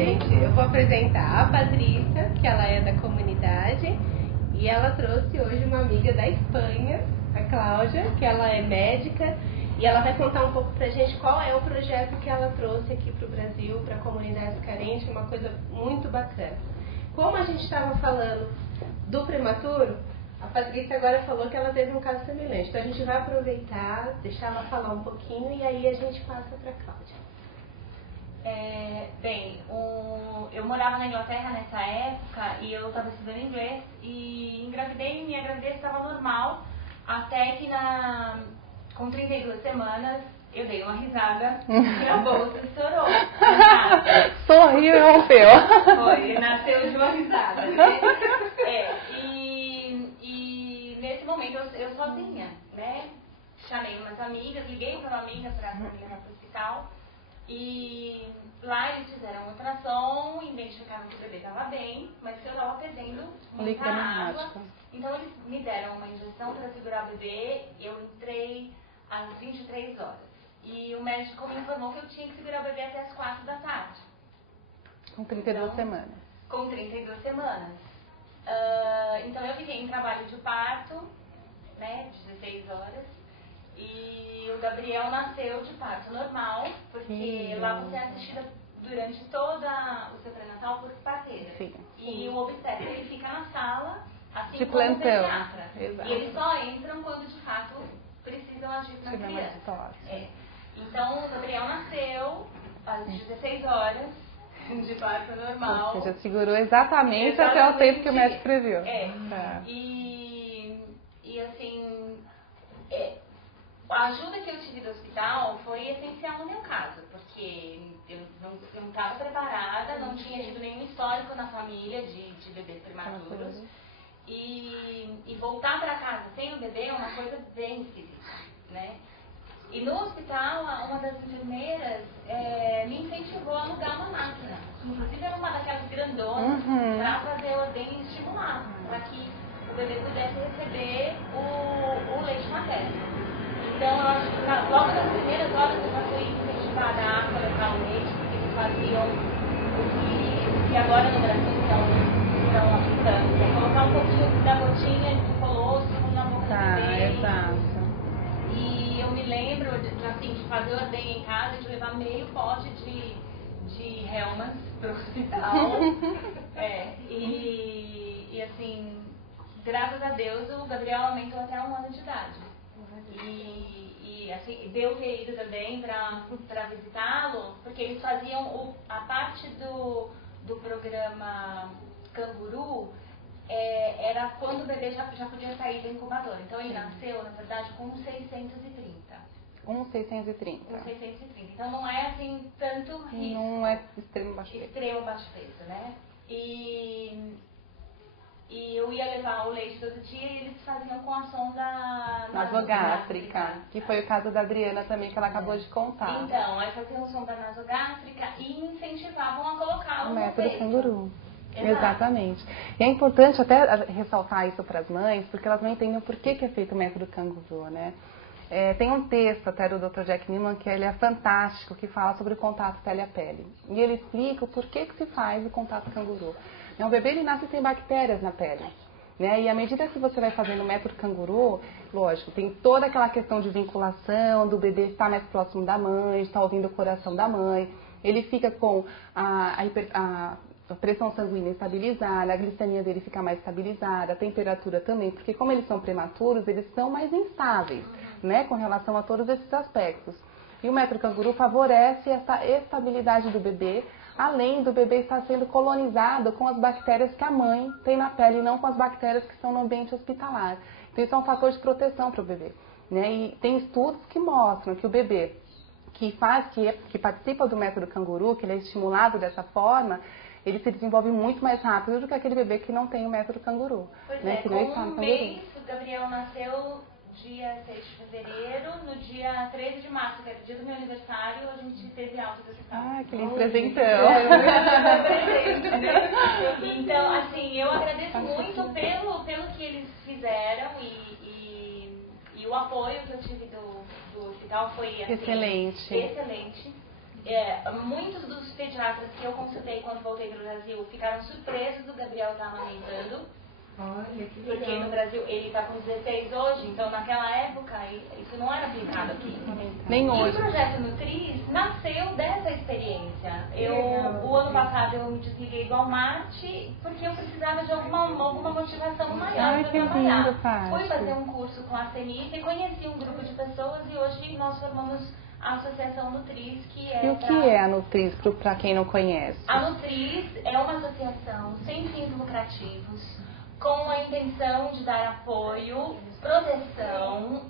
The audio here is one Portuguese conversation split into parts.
gente, eu vou apresentar a Patrícia, que ela é da comunidade, e ela trouxe hoje uma amiga da Espanha, a Cláudia, que ela é médica, e ela vai contar um pouco pra gente qual é o projeto que ela trouxe aqui pro Brasil, para comunidades carentes, uma coisa muito bacana. Como a gente estava falando do prematuro, a Patrícia agora falou que ela teve um caso semelhante, então a gente vai aproveitar, deixar ela falar um pouquinho e aí a gente passa pra Cláudia. Eu morava na Inglaterra nessa época e eu estava estudando inglês e engravidei, minha gravidez estava normal, até que com 32 semanas eu dei uma risada e a bolsa estourou. Sorriu e rompeu. Foi, nasceu de uma risada. Né? E nesse momento eu sozinha, né? Chamei umas amigas, liguei para uma amiga para me levar para o hospital. E lá eles fizeram um ultrassom, identificaram que o bebê estava bem, mas que eu estava perdendo muita água. Então eles me deram uma injeção para segurar o bebê, eu entrei às 23 horas. E o médico me informou que eu tinha que segurar o bebê até as 4 da tarde. Com 32 semanas. Com 32 semanas. Então eu fiquei em trabalho de parto, né, 16 horas. E o Gabriel nasceu de parto normal, porque lá você é assistida durante toda o seu pré-natal por parteira. E o obstetra ele fica na sala, assim de como o plantão. pediatra. E eles só entram quando de fato precisam agir na criança. Então o Gabriel nasceu às 16 horas de parto normal. Ou seja, segurou exatamente até o tempo que o médico previu. E assim, a ajuda que eu tive do hospital foi essencial no meu caso, porque eu não estava preparada, não tinha tido nenhum histórico na família de bebês prematuros. E voltar para casa sem o bebê é uma coisa bem esquisita, né? E no hospital, uma das enfermeiras me incentivou a alugar uma máquina. Inclusive era uma daquelas grandonas para fazer ordem e estimular, para que o bebê pudesse receber o leite materno. Então, eu acho que logo nas primeiras horas eu já fui incentivada a coletar o leite, porque eles faziam o que agora no Brasil estão aplicando, que é colocar um pouquinho da gotinha do colostrum na boca do bebê. Exato. E eu me lembro de fazer ordenha em casa e de levar meio pote de Hellmann's para o hospital. E assim, graças a Deus o Gabriel aumentou até 1 ano de idade. E assim, deu ter ido também para visitá-lo, porque eles faziam a parte do programa Canguru, era quando o bebê já podia sair do incubador. Então ele nasceu, na verdade, com 630. 630. 630. Então não é assim tanto risco. Não é extremo baixo peso. Extremo baixo peso, né? E eu ia levar o leite todo dia e eles faziam com a sonda nasogástrica, que foi o caso da Adriana também, que ela acabou de contar. Então, aí faziam sonda nasogástrica e incentivavam a colocá-lo no método peito. Canguru. Exato. Exatamente. E é importante até ressaltar isso para as mães, porque elas não entendem por que é feito o método Canguru, né? Tem um texto até do Dr. Jack Newman que ele é fantástico, que fala sobre o contato pele a pele. E ele explica o porquê que se faz o contato canguru. O bebê ele nasce sem bactérias na pele, né? E à medida que você vai fazendo o método Canguru, lógico, tem toda aquela questão de vinculação, do bebê estar mais próximo da mãe, estar ouvindo o coração da mãe. Ele fica com a pressão sanguínea estabilizada, a glicemia dele fica mais estabilizada, a temperatura também, porque como eles são prematuros, eles são mais instáveis, né, com relação a todos esses aspectos. E o método Canguru favorece essa estabilidade do bebê, além do bebê estar sendo colonizado com as bactérias que a mãe tem na pele e não com as bactérias que estão no ambiente hospitalar. Então isso é um fator de proteção para o bebê, né? E tem estudos que mostram que o bebê que participa do método Canguru, que ele é estimulado dessa forma, ele se desenvolve muito mais rápido do que aquele bebê que não tem o método Canguru. Pois né? Com um mês, o Gabriel nasceu dia 6 de fevereiro, no dia 13 de março, que era o dia do meu aniversário, a gente teve alta do hospital. Ah, que lindo presentão! Então, assim, eu agradeço muito pelo que eles fizeram e o apoio que eu tive do hospital foi assim, excelente. muitos dos pediatras que eu consultei quando voltei para o Brasil ficaram surpresos do Gabriel estar amamentando. Olha, que Porque legal. no Brasil ele está com 16 hoje, então naquela época isso não era aplicado aqui. Nem E hoje. o projeto Nutris nasceu dessa experiência. O ano passado eu me desliguei do Walmart porque eu precisava de alguma motivação maior Ai, para que trabalhar. lindo, Paty. Fui fazer um curso com a Artemisa e conheci um grupo de pessoas e hoje nós formamos a Associação Nutris, que é... E o que é a Nutris, para quem não conhece? A Nutris é uma associação sem fins lucrativos, com a intenção de dar apoio, proteção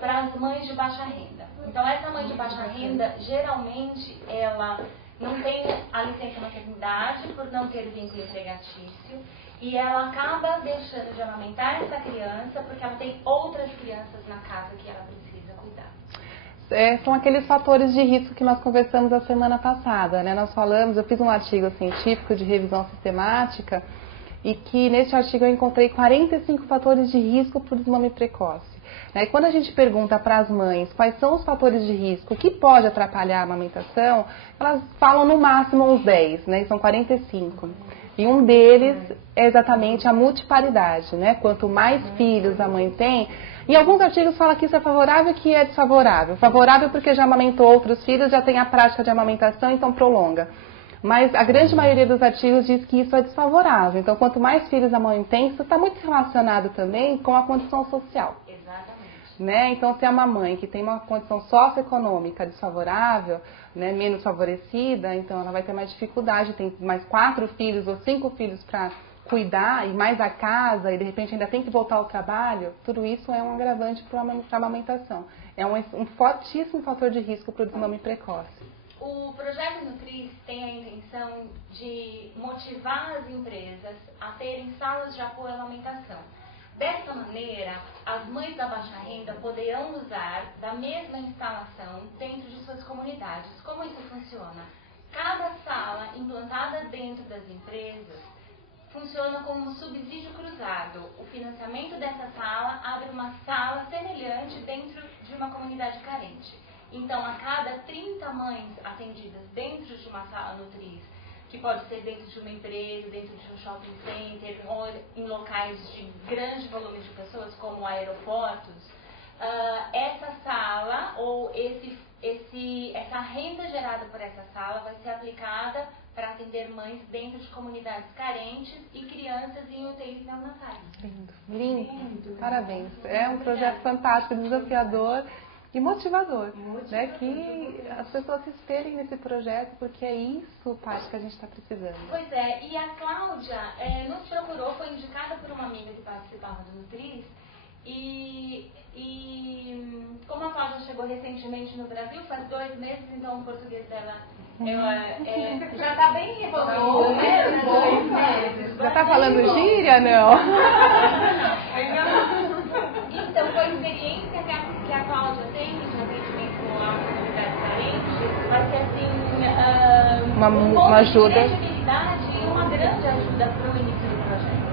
para as mães de baixa renda. Então, essa mãe de baixa renda, geralmente, ela não tem a licença maternidade por não ter vínculo empregatício e ela acaba deixando de amamentar essa criança porque ela tem outras crianças na casa que ela precisa cuidar. São aqueles fatores de risco que nós conversamos a semana passada, né? Nós falamos, eu fiz um artigo científico de revisão sistemática e que nesse artigo eu encontrei 45 fatores de risco para o desmame precoce. E quando a gente pergunta para as mães quais são os fatores de risco que pode atrapalhar a amamentação, elas falam no máximo uns 10, né? São 45. E um deles é exatamente a multiparidade, né? Quanto mais filhos a mãe tem, em alguns artigos fala que isso é favorável e que é desfavorável. Favorável porque já amamentou outros filhos, já tem a prática de amamentação, então prolonga. Mas a grande maioria dos artigos diz que isso é desfavorável. Então, quanto mais filhos a mãe tem, isso está muito relacionado também com a condição social. Exatamente. Né? Então, se é uma mãe que tem uma condição socioeconômica desfavorável, né, menos favorecida, então ela vai ter mais dificuldade, tem mais 4 filhos ou 5 filhos para cuidar, e mais a casa, e de repente ainda tem que voltar ao trabalho, tudo isso é um agravante para a amamentação. É um fortíssimo fator de risco para o desmame precoce. O projeto Nutris tem a intenção de motivar as empresas a terem salas de apoio à amamentação. Dessa maneira, as mães da baixa renda poderão usar da mesma instalação dentro de suas comunidades. Como isso funciona? Cada sala implantada dentro das empresas funciona como um subsídio cruzado. O financiamento dessa sala abre uma sala semelhante dentro de uma comunidade carente. Então, a cada 30 mães atendidas dentro de uma sala Nutris, que pode ser dentro de uma empresa, dentro de um shopping center, ou em locais de grande volume de pessoas, como aeroportos, essa sala ou essa renda gerada por essa sala vai ser aplicada para atender mães dentro de comunidades carentes e crianças em UTIs neonatais. Lindo. Parabéns. É um projeto fantástico, desafiador e motivador, né? Que as pessoas se espelhem nesse projeto, porque é isso, Paty, que a gente está precisando. Pois é, e a Cláudia nos procurou, foi indicada por uma amiga que participava do Nutris, e como a Cláudia chegou recentemente no Brasil, faz 2 meses, então o português dela já está bem evoluído, né? 2 meses. Já está falando gíria, não? Então, com a experiência que a Cláudia tem de atendimento a comunidades carentes, vai ser assim uma ajuda. De credibilidade e uma grande ajuda para o início do projeto.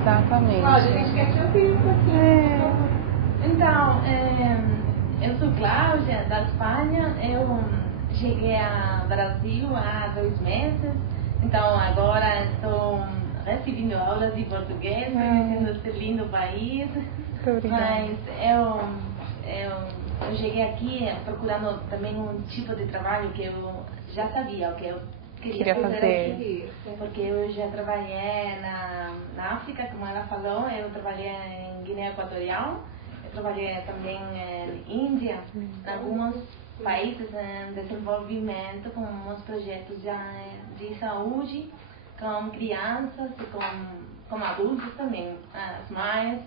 Exatamente. Cláudia, a gente quer te ouvir um pouquinho. Então, eu sou Cláudia, da Espanha. Eu cheguei ao Brasil há 2 meses. Então, agora estou recebendo aulas de português, conhecendo esse lindo país. Mas eu cheguei aqui procurando também um tipo de trabalho que eu já sabia o que eu queria fazer aqui. Porque eu já trabalhei na África, como ela falou, eu trabalhei em Guiné Equatorial, eu trabalhei também em Índia, em alguns países em desenvolvimento, com uns projetos de saúde, com crianças e com adultos também, as mães.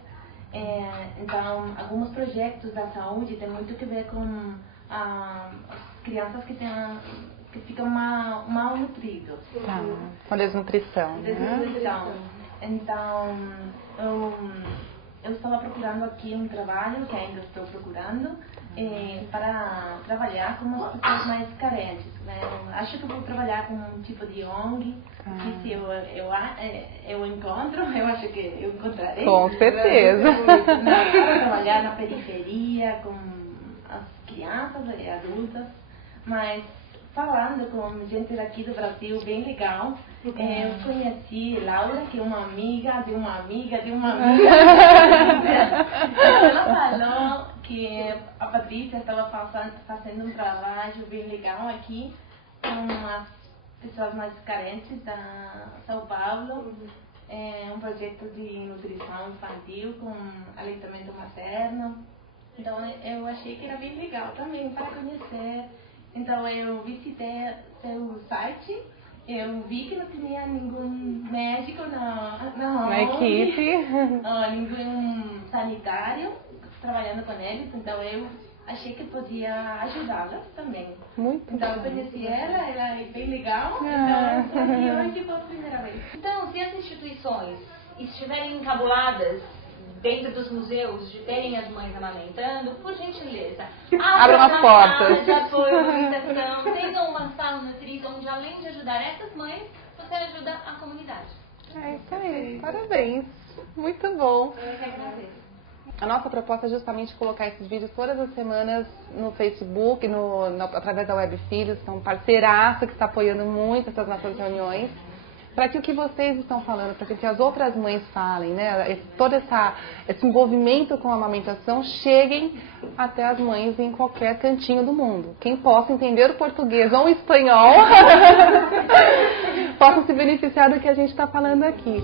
Então, alguns projetos da saúde têm muito a ver com as crianças que ficam mal nutridas. Com desnutrição. Desnutrição. Então, eu estava procurando aqui um trabalho, que ainda estou procurando, para trabalhar com as pessoas mais carentes. Né? Acho que vou trabalhar com um tipo de ONG, que se eu encontro, eu acho que eu encontrarei. Com certeza. Para trabalhar na periferia, com as crianças e adultas, mas falando com gente daqui do Brasil, bem legal. Eu conheci Laura, que é uma amiga de uma amiga de uma amiga. Ela falou que a Patrícia estava fazendo um trabalho bem legal aqui com as pessoas mais carentes da São Paulo. Um projeto de nutrição infantil com aleitamento materno. Então eu achei que era bem legal também para conhecer. Então eu visitei seu site, eu vi que não tinha nenhum médico na equipe, nenhum sanitário trabalhando com eles, então eu achei que podia ajudá-las também. Muito então eu conheci ela é bem legal, então eu estou aqui hoje pela primeira vez. Então, se as instituições estiverem encabuladas dentro dos museus de terem as mães amamentando, por gentileza, abram as portas. De apoio, orientação, tenham uma sala nutriz onde, além de ajudar essas mães, você ajuda a comunidade. É isso aí, parabéns, muito bom. Eu que agradeço. A nossa proposta é justamente colocar esses vídeos todas as semanas no Facebook, através da Web Filhos, que é um parceiraço que está apoiando muito essas nossas reuniões, para que o que vocês estão falando, para que o que as outras mães falem, né, todo esse envolvimento com a amamentação cheguem até as mães em qualquer cantinho do mundo. Quem possa entender o português ou o espanhol possa se beneficiar do que a gente está falando aqui.